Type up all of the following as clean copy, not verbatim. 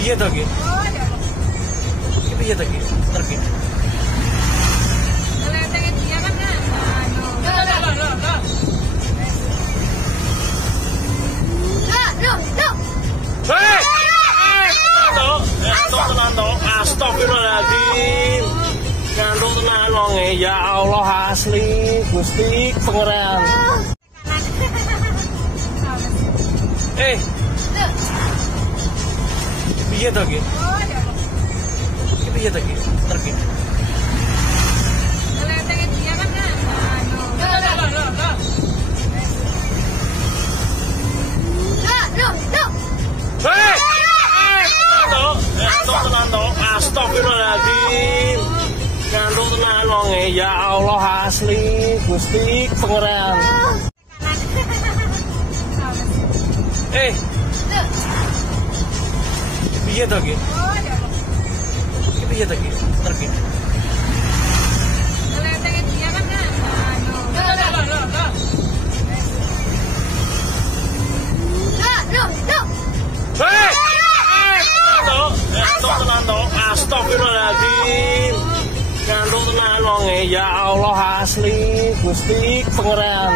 Piye to iki? Iki piye to iki? Terki. Kelenteng dia kan anu. Astagfirullahaladzim. Ngantuk tenan wong ya Allah asli Gusti Pangeran. Piye to iki? Iki piye to iki? Terki. Kelenteng dia kan anu. Astagfirullahaladzim. Ngantuk tenan wong ya Allah asli Gusti Pangeran. Piye to iki? Iki piye to iki? Terki. Kelenteng dia kan anu. Astagfirullahaladzim. Ngantuk tenan wong ya Allah asli Gusti Pangeran.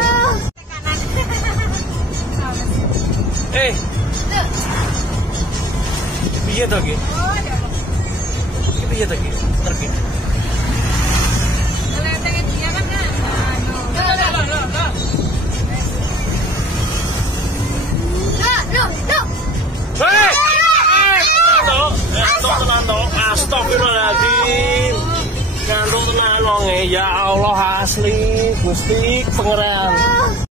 Piye to iki? Iki piye to iki? Terki. Kelenteng dia kan anu. Astagfirullahaladzim. Ngantuk tenan wong ya Allah asli Gusti Pangeran.